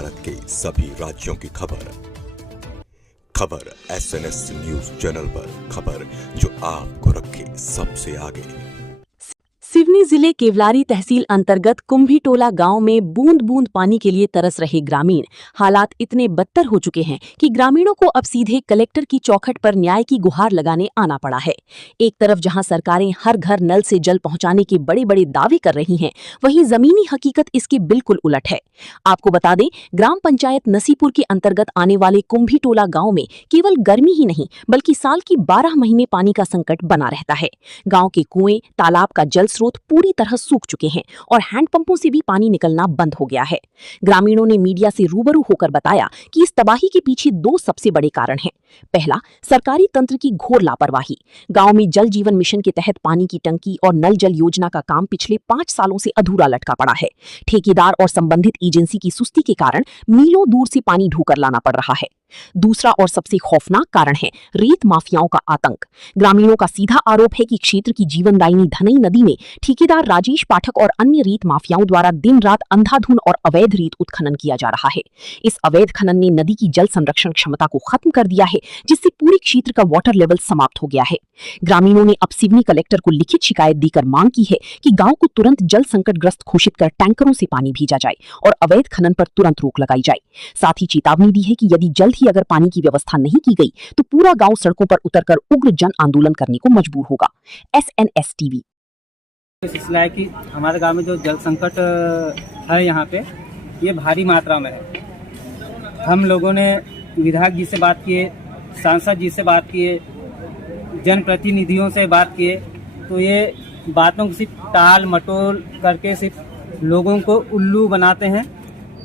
भारत के सभी राज्यों की खबर SNS न्यूज चैनल पर, खबर जो आपको रखे सबसे आगे। सिवनी जिले केवलारी तहसील अंतर्गत कुंभीटोला गांव में बूंद बूंद पानी के लिए तरस रहे ग्रामीण। हालात इतने बदतर हो चुके हैं कि ग्रामीणों को अब सीधे कलेक्टर की चौखट पर न्याय की गुहार लगाने आना पड़ा है। एक तरफ जहां सरकारें हर घर नल से जल पहुंचाने के बड़े बड़े दावे कर रही हैं, वहीं जमीनी हकीकत इसके बिल्कुल उलट है। आपको बता दें, ग्राम पंचायत नसीपुर के अंतर्गत आने वाले कुंभीटोला गाँव में केवल गर्मी ही नहीं बल्कि साल की 12 महीने पानी का संकट बना रहता है। गाँव के कुएं, तालाब का जल स्रोत पूरी तरह सूख चुके हैं और हैंडपंपों से भी पानी निकलना बंद हो गया है। ग्रामीणों ने मीडिया से रूबरू होकर बताया कि इस तबाही के पीछे दो सबसे बड़े कारण हैं। पहला, सरकारी तंत्र की घोर लापरवाही। गांव में जल जीवन मिशन के तहत पानी की टंकी और नल जल योजना का काम पिछले 5 सालों से अधूरा लटका पड़ा है। ठेकेदार और संबंधित एजेंसी की सुस्ती के कारण मीलों दूर से पानी ढोकर लाना पड़ रहा है। दूसरा और सबसे खौफनाक कारण है रेत माफियाओं का आतंक। ग्रामीणों का सीधा आरोप है कि क्षेत्र की जीवनदायिनी धनई नदी में ठेकेदार राजेश पाठक और अन्य रेत माफियाओं द्वारा दिन रात अंधाधुन और अवैध रेत उत्खनन किया जा रहा है। इस अवैध खनन ने नदी की जल संरक्षण क्षमता को खत्म कर दिया है, जिससे पूरे क्षेत्र का वाटर लेवल समाप्त हो गया है। ग्रामीणों ने अब सिवनी कलेक्टर को लिखित शिकायत देकर मांग की है कि गांव को तुरंत जल संकटग्रस्त घोषित कर टैंकरों से पानी भेजा जाए और अवैध खनन पर तुरंत रोक लगाई जाए। साथ ही चेतावनी दी है कि यदि जल्द ही अगर पानी की व्यवस्था नहीं की गई तो पूरा गांव सड़कों पर उतरकर उग्र जन आंदोलन करने को मजबूर होगा। SNS TV। सिलसिला है कि हमारे गांव में जो जल संकट है यहाँ पे, ये भारी मात्रा में है। हम लोगों ने विधायक जी से बात किए, सांसद जी से बात किए, जनप्रतिनिधियों से बात किए, तो ये बातों को सिर्फ टाल मटोल करके सिर्फ लोगों को उल्लू बनाते हैं।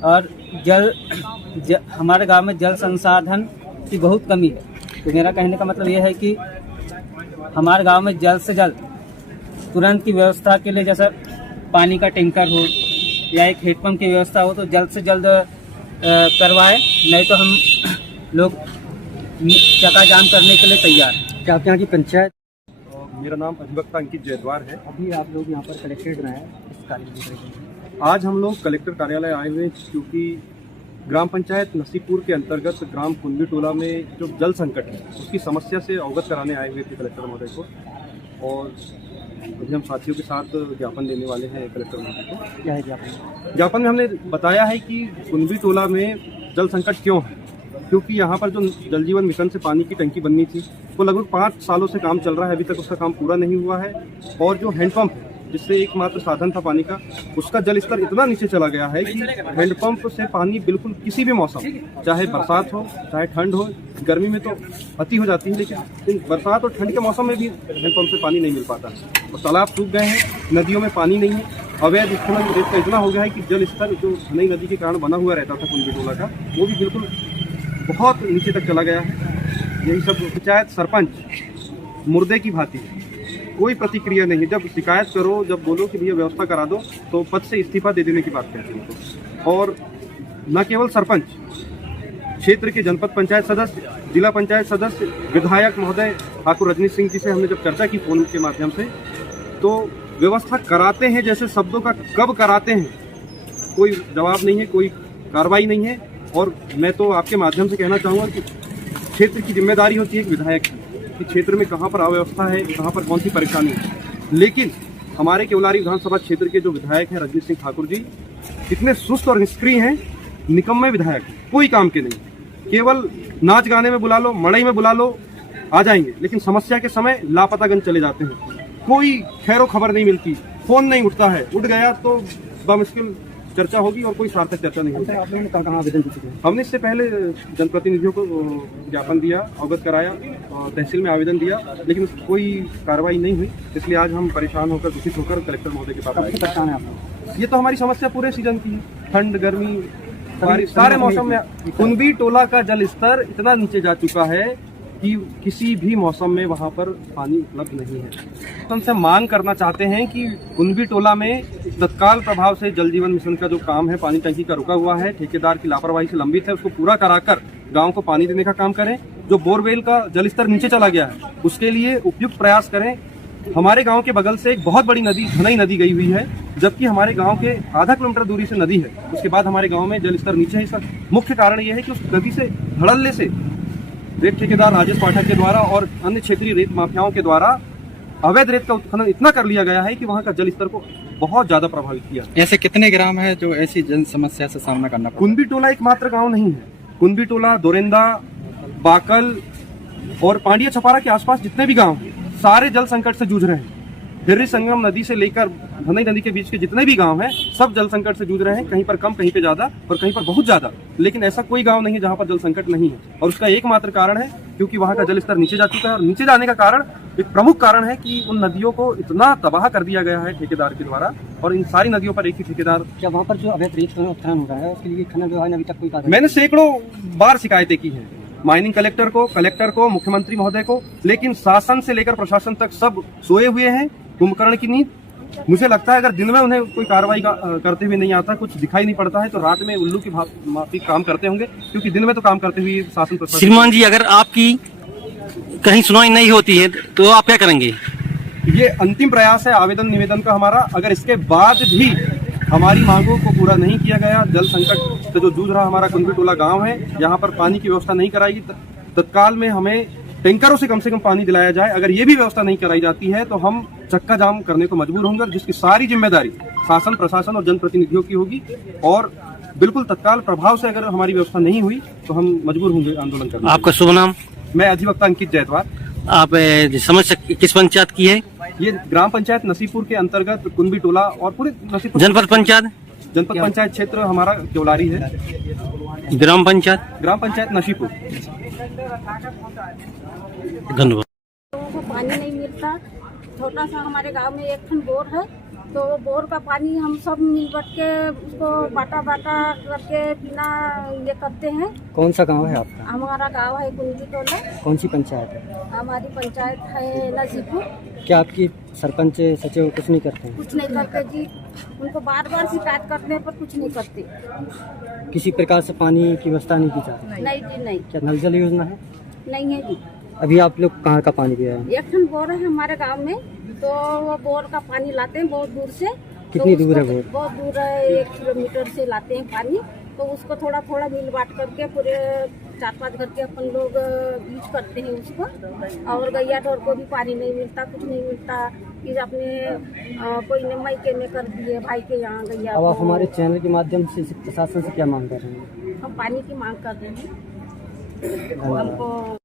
और हमारे गांव में जल संसाधन की बहुत कमी है। तो मेरा कहने का मतलब ये है कि हमारे गांव में जल्द से जल्द तुरंत की व्यवस्था के लिए, जैसा पानी का टैंकर हो या एक हेडपंप की व्यवस्था हो, तो जल्द से जल्द करवाए, नहीं तो हम लोग चक्का जाम करने के लिए तैयार हैं। क्या आपके यहाँ की पंचायत? मेरा नाम अधिवक्ता अंकित जयद्वार है। अभी आप लोग यहाँ पर कलेक्ट्रेट में हैं, इस कार्य आज हम लोग कलेक्टर कार्यालय आए हुए क्योंकि ग्राम पंचायत नसीपुर के अंतर्गत ग्राम कुंभीटोला में जो जल संकट है उसकी समस्या से अवगत कराने आए हुए थे कलेक्टर महोदय को। और अभी हम साथियों के साथ ज्ञापन देने वाले हैं कलेक्टर महोदय को। क्या है ज्ञापन? ज्ञापन में हमने बताया है कि कुंभीटोला में जल संकट क्यों है, क्योंकि यहाँ पर जो जल जीवन मिशन से पानी की टंकी बननी थी वो लगभग 5 सालों से काम चल रहा है, अभी तक उसका काम पूरा नहीं हुआ है। और जो हैंडपंप है जिससे एकमात्र साधन था पानी का, उसका जल स्तर इतना नीचे चला गया है कि हैंडपंप से पानी बिल्कुल किसी भी मौसम, चाहे बरसात हो चाहे ठंड हो, गर्मी में तो अति हो जाती है, लेकिन बरसात और ठंड के मौसम में भी हैंडपंप से पानी नहीं मिल पाता। और तालाब सूख गए हैं, नदियों में पानी नहीं है, अवैध उत्खनन रेत का इतना हो गया है कि जल स्तर जो नई नदी के कारण बना हुआ रहता था कुंभीटोला का, वो भी बिल्कुल बहुत नीचे तक चला गया है। यही सब पंचायत सरपंच मुर्दे की भांति, कोई प्रतिक्रिया नहीं। जब शिकायत करो, जब बोलो कि भैया व्यवस्था करा दो, तो पद से इस्तीफा दे देने की बात कहते हैं। और न केवल सरपंच, क्षेत्र के जनपद पंचायत सदस्य, जिला पंचायत सदस्य, विधायक महोदय ठाकुर रजनीश सिंह जी से हमने जब चर्चा की फोन के माध्यम से, तो व्यवस्था कराते हैं जैसे शब्दों का कब कराते हैं कोई जवाब नहीं है, कोई कार्रवाई नहीं है। और मैं तो आपके माध्यम से कहना चाहूँगा कि क्षेत्र की जिम्मेदारी होती है एक विधायक की कि क्षेत्र में कहाँ पर अव्यवस्था है, कहाँ पर कौन सी परेशानी है। लेकिन हमारे केवलारी विधानसभा क्षेत्र के जो विधायक हैं रजनीश सिंह ठाकुर जी, इतने सुस्त और निष्क्रिय हैं, निकम्मे विधायक, कोई काम के नहीं। केवल नाच गाने में बुला लो, मड़ई में बुला लो, आ जाएंगे, लेकिन समस्या के समय लापतागंज चले जाते हैं। कोई खैरो खबर नहीं मिलती, फोन नहीं उठता है, उठ गया तो बामुश्किल चर्चा होगी और कोई सार्थक चर्चा नहीं होती। आप लोगों ने कहाँ आवेदन दे चुके हैं? हमने इससे पहले जनप्रतिनिधियों को ज्ञापन दिया, अवगत कराया और तहसील में आवेदन दिया, लेकिन कोई कार्रवाई नहीं हुई। इसलिए आज हम परेशान होकर, दुखित होकर कलेक्टर महोदय के पास आए। परेशान है आप? ये तो हमारी समस्या पूरे सीजन की है, ठंड गर्मी बारिश सारे मौसम में। कुंभीटोला का जल स्तर इतना नीचे जा चुका है कि किसी भी मौसम में वहाँ पर पानी उपलब्ध नहीं है। तो हमसे मांग करना चाहते हैं कि कुंभीटोला में तत्काल प्रभाव से जल जीवन मिशन का जो काम है, पानी टंकी का रुका हुआ है, ठेकेदार की लापरवाही से लंबित है, उसको पूरा कराकर गांव को पानी देने का काम करें। जो बोरवेल का जल स्तर नीचे चला गया है उसके लिए उपयुक्त प्रयास करें। हमारे गांव के बगल से एक बहुत बड़ी नदी धनई नदी गई हुई है, जबकि हमारे गांव के आधा किलोमीटर दूरी से नदी है। उसके बाद हमारे गांव में जल स्तर नीचे है। इसका मुख्य कारण यह है कि उस नदी से धड़ल्ले से रेत ठेकेदार राजेश पाठक के द्वारा और अन्य क्षेत्रीय रेत माफियाओं के द्वारा अवैध रेत का उत्खनन इतना कर लिया गया है कि वहां का जल स्तर को बहुत ज्यादा प्रभावित किया। ऐसे कितने ग्राम है जो ऐसी जन समस्या से सामना करना पड़ता है? कुंभी टोला एकमात्र गांव नहीं है। कुंभी टोला, दोरेंदा, बाकल और पांडिया छपारा के आसपास जितने भी गांव हैं सारे जल संकट से जूझ रहे हैं। हिर्री संगम नदी से लेकर धनई नदी के बीच के जितने भी गांव हैं सब जल संकट से जूझ रहे हैं, कहीं पर कम, कहीं पे ज्यादा और कहीं पर बहुत ज्यादा। लेकिन ऐसा कोई गांव नहीं है जहां पर जल संकट नहीं है, और उसका एकमात्र कारण है क्योंकि वहां का जल स्तर नीचे जा चुका है। और नीचे जाने का कारण, एक प्रमुख कारण है कि उन नदियों को इतना तबाह कर दिया गया है ठेकेदार के द्वारा, और इन सारी नदियों पर एक ही ठेकेदार। क्या वहाँ पर जो अवैध रेत उत्खनन हो रहा है उसके लिए खनन विभाग ने अभी तक कोई कार्रवाई? मैंने सैकड़ों बार शिकायतें की हैं माइनिंग कलेक्टर को, मुख्यमंत्री महोदय को, लेकिन शासन से लेकर प्रशासन तक सब सोए हुए हैं, कुंभकर्ण की नींद। मुझे लगता है अगर दिन में उन्हें कोई कार्रवाई करते हुए नहीं आता, कुछ दिखाई नहीं पड़ता है, तो रात में उल्लू की माफी काम करते होंगे, क्योंकि दिन में तो काम करते हुए शासन प्रशासन। श्रीमान जी, अगर आपकी कहीं सुनवाई नहीं होती है तो आप क्या करेंगे? ये अंतिम प्रयास है आवेदन निवेदन का हमारा। अगर इसके बाद भी हमारी मांगों को पूरा नहीं किया गया, जल संकट से जो जूझ रहा हमारा कुंभी टोला गांव है, यहाँ पर पानी की व्यवस्था नहीं कराएगी, तत्काल में हमें टैंकरों से कम पानी दिलाया जाए। अगर ये भी व्यवस्था नहीं कराई जाती है तो हम चक्का जाम करने को मजबूर होंगे, जिसकी सारी जिम्मेदारी शासन, प्रशासन और जनप्रतिनिधियों की होगी। और बिल्कुल तत्काल प्रभाव से अगर हमारी व्यवस्था नहीं हुई तो हम मजबूर होंगे आंदोलन करने। आपका शुभ नाम? मैं अधिवक्ता अंकित जयतवार। आप समझ किस पंचायत की है? ये ग्राम पंचायत नसीपुर के अंतर्गत कुंभी टोला और पूरे नसीपुर जनपद पंचायत क्षेत्र हमारा केवलारी है। ग्राम पंचायत नसीपुर। धन्यवाद। लोगों को पानी नहीं मिलता। छोटा सा हमारे गांव में एक ठन बोर है, तो बोर का पानी हम सब मिल बट के उसको बाटा करके पीना ये करते हैं। कौन सा गांव है आपका? हमारा गांव है कुंभी टोला। कौन सी पंचायत है? हमारी पंचायत है नसीपुर। क्या आपकी सरपंच सचिव कुछ नहीं करते हैं? कुछ नहीं करते जी, उनको बार शिकायत करने पर कुछ नहीं करते। किसी प्रकार से पानी की व्यवस्था नहीं की जाती? नहीं जी नहीं। क्या नल जल योजना है? नहीं है जी। अभी आप लोग कहाँ का पानी पी रहे हैं? एक ठन बोर है हमारे गांव में, तो वो बोर का पानी लाते हैं बहुत दूर से। कितनी तो दूर है बोर? बहुत दूर है, 1 किलोमीटर से लाते हैं पानी। तो उसको थोड़ा थोड़ा मिल बांट करके पूरे 4-5 घर के अपन लोग यूज करते हैं उसको। और गैया ढोर को भी पानी नहीं मिलता, कुछ नहीं मिलता कि अपने कोई ने मायके में कर दिए भाई के यहाँ गैया। अब आप हमारे चैनल के माध्यम से प्रशासन से क्या मांग कर रहे हैं? हम पानी की मांग कर रहे हैं। धन्यवाद। हमको